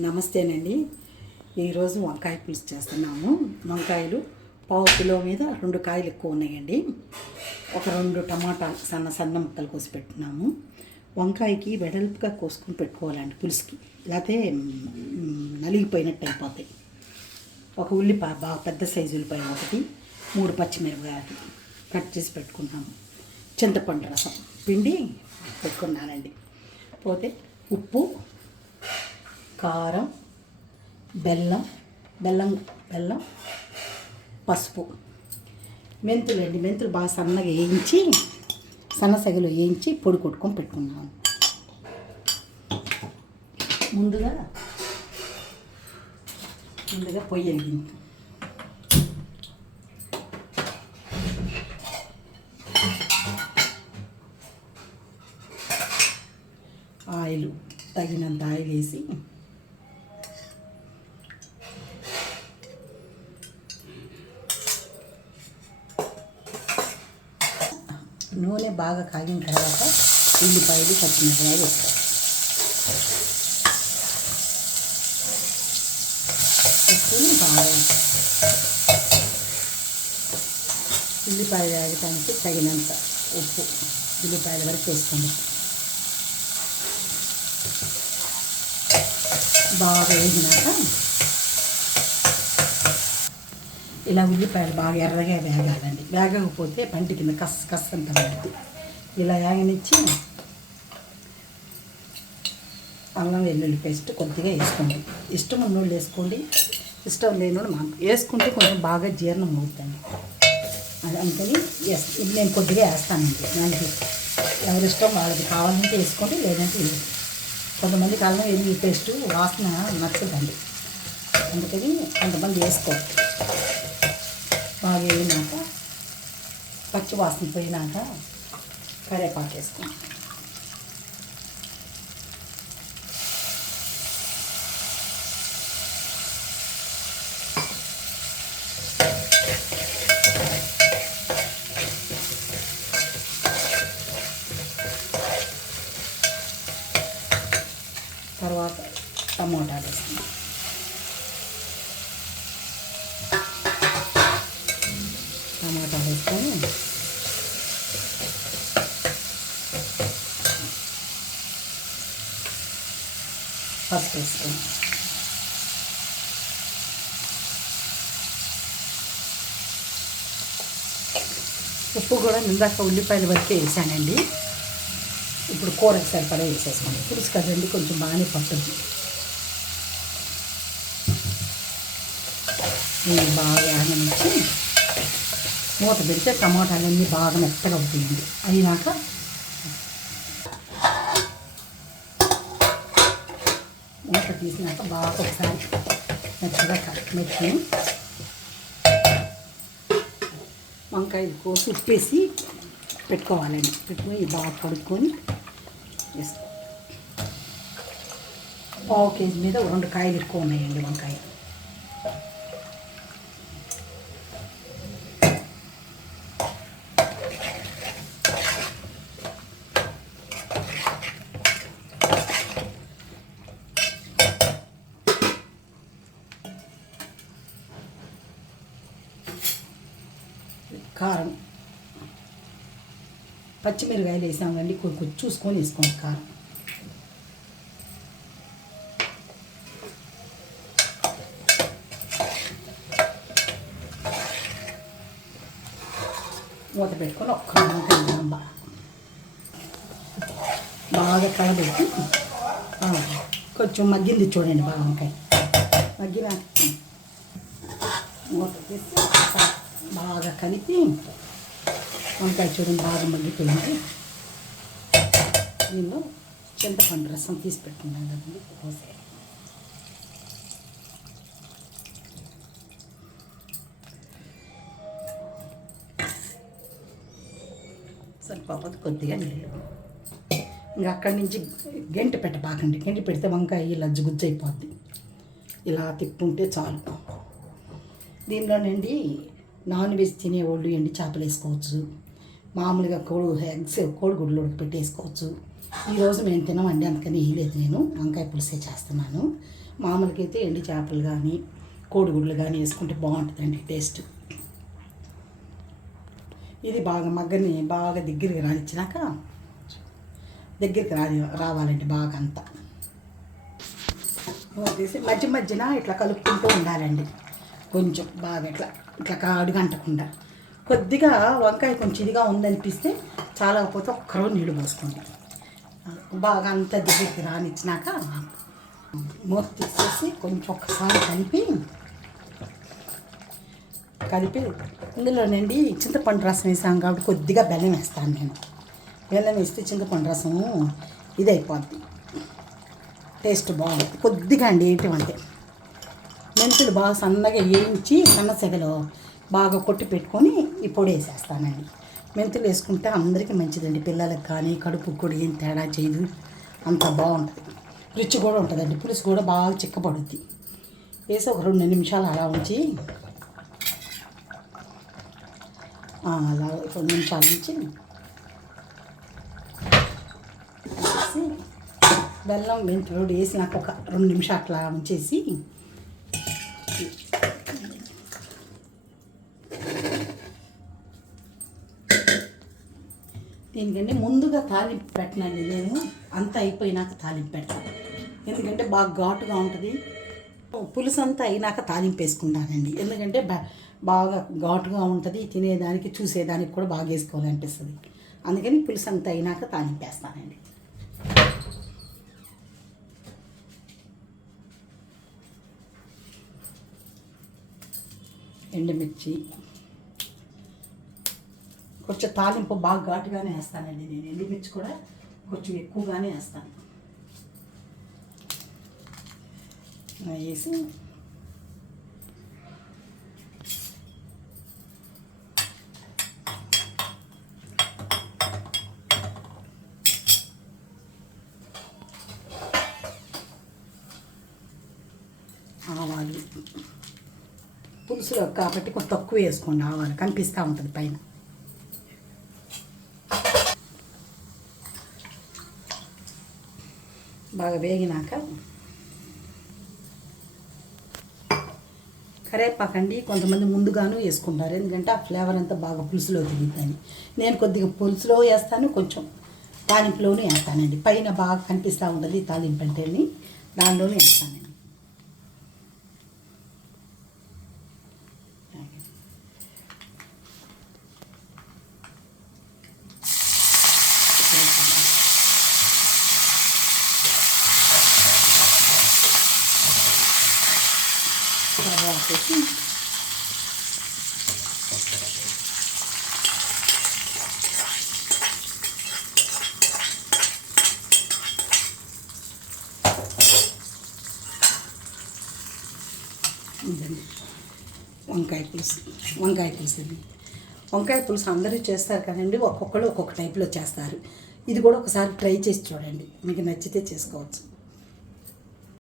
నమస్తేనండి. ఈరోజు వంకాయ పులుసు చేస్తున్నాము. వంకాయలు పావు కిలో మీద రెండు కాయలు ఎక్కువ ఉన్నాయండి. ఒక రెండు టమాటాలు సన్న సన్న ముక్కలు కోసి పెట్టుకున్నాము వంకాయకి వెడల్పుగా కోసుకొని పెట్టుకోవాలండి పులుసుకి. లేకపోతే నలిగిపోయినట్టు అయిపోతాయి. ఒక ఉల్లిపాయ బాగా పెద్ద సైజు ఉల్లిపాయ ఒకటి మూడు పచ్చిమిరపకాయలు కట్ చేసి పెట్టుకున్నాము చింతపండు రసం పిండి పెట్టుకున్నానండి. పోతే ఉప్పు కారం బెల్లం బెల్లం బెల్లం పసుపు. మెంతులు అండి మెంతులు బాగా సన్నగా వేయించి సన్న సగలు వేయించి పొడి కొట్టుకొని పెట్టుకున్నాను ముందుగా ముందుగా పొయ్యి వెలిగింది ఆయిల్ తగినంత ఆయిల్ వేసి నూనె బాగా కాగిన తర్వాత ఉల్లిపాయలు పచ్చిమిరపకాయలు వేస్తాం వేసుకొని బాగా ఉల్లిపాయలు వేయడానికి తగినంత ఉప్పు ఉల్లిపాయల వరకు వేసుకోండి. బాగా వేగినాక ఇలా ఉల్లిపాయలు బాగా ఎర్రగా వేగాలండి. వేగకపోతే పంట కింద కస్ కస్ అంటుంది ఇలా వేగనిచ్చి అల్లం వెల్లుల్లి పేస్ట్ కొద్దిగా వేసుకోండి. ఇష్టం ఉన్నోళ్ళు వేసుకోండి. ఇష్టం లేని వాళ్ళు మాకు వేసుకుంటే కొంచెం బాగా జీర్ణం అవుతుంది. అది అందుకని ఎస్ ఇది నేను కొద్దిగా వేస్తానండి. దానికి ఎవరి ఇష్టం వాళ్ళకి కావాలంటే వేసుకోండి లేదంటే లేదు. కొంతమంది కాలం వెల్లుల్లి పేస్ట్ వాసన నచ్చదండి. అందుకని కొంతమంది వేసుకోవచ్చు బాగా వేయినాక పచ్చి వాసన పోయినాక కరివేపాకు వేసుకోండి తర్వాత టమోటాలు వేసుకోండి టమాటాలు వేసుకొని పసుపు ఉప్పు కూడా ఇందాక ఉల్లిపాయలు వరకే వేసానండి. ఇప్పుడు కూరకు సరిపడా వేసేసాను పులుసు కదండి కొంచెం బాగానే పట్టుద్ది నేను బాగా ఆగనిచ్చి మూత పెడితే టమాటాలన్నీ బాగా మెత్తగా అవుతుంది అయినాక మూత తీసినాక బాగా ఒకసారి మెత్తగా క- మెత్తి వంకాయలు కోసి ఉప్పేసి పెట్టుకోవాలండి పెట్టుకొని బాగా కడుక్కొని వేసుకో పావు కేజీ మీద రెండు కాయలు ఎక్కువ ఉన్నాయండి వంకాయలు కారం. పచ్చిమిరకాయలు వేసామండి కొంచెం చూసుకొని వేసుకోండి కారం. మూత పెట్టుకొని ఒక్క బాగా బాగా కలబెట్టి కొంచెం మగ్గింది చూడండి బాగా వంకాయ. మగ్గిన మూత తీసి బాగా కలిపి వంకాయ చూడండి బాగా మగ్గిపోయింది. దీనిలో చింతపండు రసం తీసి పెట్టుకున్నాను కదండి పోసే. సరిపోతే కొద్దిగా నీళ్ళు. ఇంకా అక్కడి నుంచి గంట పెట్టబాకండి గంట పెడితే వంకాయ ఇలా గుజ్జు అయిపోద్ది ఇలా తిప్పుంటే చాలు. దీనిలోనండి నాన్ వెజ్ తినేవాళ్ళు ఎండి చేపలు వేసుకోవచ్చు. మామూలుగా కోడి ఎగ్స్ కోడిగుడ్లు పెట్టేసుకోవచ్చు ఈరోజు మేము తినమండి అందుకని వేయలేదు నేను. వంకాయ పులుసే చేస్తున్నాను. మామూలుగా అయితే ఎండు చేపలు కానీ కోడిగుడ్లు కానీ వేసుకుంటే బాగుంటుందండి టేస్ట్. ఇది బాగా మగ్గని బాగా దగ్గరికి రానిచ్చినాక దగ్గరికి రాని రావాలండి బాగా అంతా. తీసి మధ్య మధ్యన ఇట్లా కలుపుకుంటూ ఉండాలండి. కొంచెం బాగా ఇట్లా ఇట్లా కాడుగా అంటకుండా. కొద్దిగా వంకాయ కొంచెం ఇదిగా ఉందనిపిస్తే చాలకపోతే ఒక్కరో నీళ్ళు పోసుకోండి. బాగా అంత దగ్గరికి రానిచ్చినాక మూత తీసేసి కొంచెం ఒక్కసారి కలిపి కలిపి ఇందులోనండి చింతపండు రసం వేసాం కాబట్టి కొద్దిగా బెల్లం వేస్తాను నేను. బెల్లం వేస్తే చింతపండు రసము ఇది అయిపోద్ది టేస్ట్ బాగుంటుంది. కొద్దిగా అండి ఏంటి అంటే మెంతులు బాగా సన్నగా వేయించి సన్న సెగలో బాగా కొట్టి పెట్టుకొని ఈ పొడి వేసేస్తానండి. మెంతులు వేసుకుంటే అందరికీ మంచిదండి. పిల్లలకు కానీ కడుపు కూడా ఏం తేడా చేయదు. అంత బాగుంటుంది. రుచి కూడా ఉంటుందండి. పులుసు కూడా బాగా చిక్కబడుద్ది. వేసి ఒక రెండు నిమిషాలు అలా ఉంచి అలా రెండు నిమిషాల నుంచి బెల్లం మెంతులు వేసినాక ఒక రెండు నిమిషాలు అట్లా ఉంచేసి దీనికంటే ముందుగా తాలింపు పెట్టనండి నేను. అంతా అయిపోయినాక తాలింపు పెడతాను ఎందుకంటే బాగా ఘాటుగా ఉంటుంది. పులుసు అంతా అయినాక తాలింపు వేసుకుంటానండి. ఎందుకంటే బాగా ఘాటుగా ఉంటుంది. తినేదానికి చూసేదానికి కూడా బాగా వేసుకోవాలనిపిస్తుంది. అందుకని పులుసు అంతా అయినాక తాలింపు వేస్తానండి. ఎండుమిర్చి కొంచెం తాలింపు బాగా ఘాటుగానే వేస్తానండి నేను. ఎండుమిర్చి కూడా కొంచెం ఎక్కువగానే వేస్తాను. వేసి ఆవాలు పులుసులో కాబట్టి కొంచెం తక్కువ వేసుకోండి. ఆవాలు కనిపిస్తూ ఉంటుంది పైన. బాగా వేగినాక కరేపాకండి కొంతమంది ముందుగాను వేసుకుంటారు. ఎందుకంటే ఆ ఫ్లేవర్ అంతా బాగా పులుసులో తిరుగుతాయి నేను కొద్దిగా పులుసులో వేస్తాను కొంచెం తాలింపులోనూ వేస్తానండి. పైన బాగా కనిపిస్తూ ఉంటుంది తాలింపు అంటేని. దానిలోనూ వేస్తానండి. తర్వాత ఇదండి. వంకాయ పులుసు. వంకాయ పులుసు అండి. వంకాయ పులుసు అందరూ చేస్తారు కదండి. ఒక్కొక్కరు ఒక్కొక్క టైప్లో చేస్తారు. ఇది కూడా ఒకసారి ట్రై చేసి చూడండి. మీకు నచ్చితే చేసుకోవచ్చు.